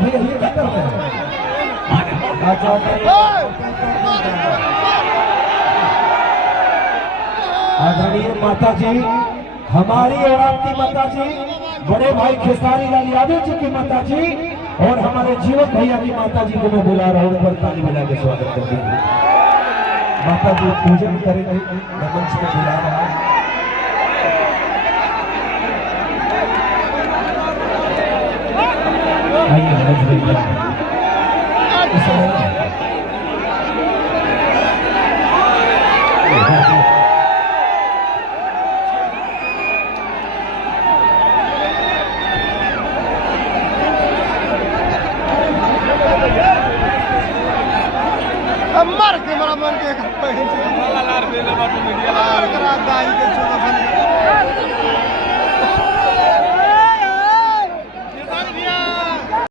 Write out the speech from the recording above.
भैया ये क्या करते हैं? आदरणीय माता जी, हमारी और आपकी माता जी, बड़े भाई खेसारी लाल यादव जी की माता जी और हमारे जीवन भैया की माता जी को मैं बुला रहा हूँ, पर ताली बजा के स्वागत कर दीजिए। माता जी पूजन करेंगे, मैं मंच पे बुला रहा हूँ। आइए मंच पे बुला रहा हूँ। मर के बड़ा मन के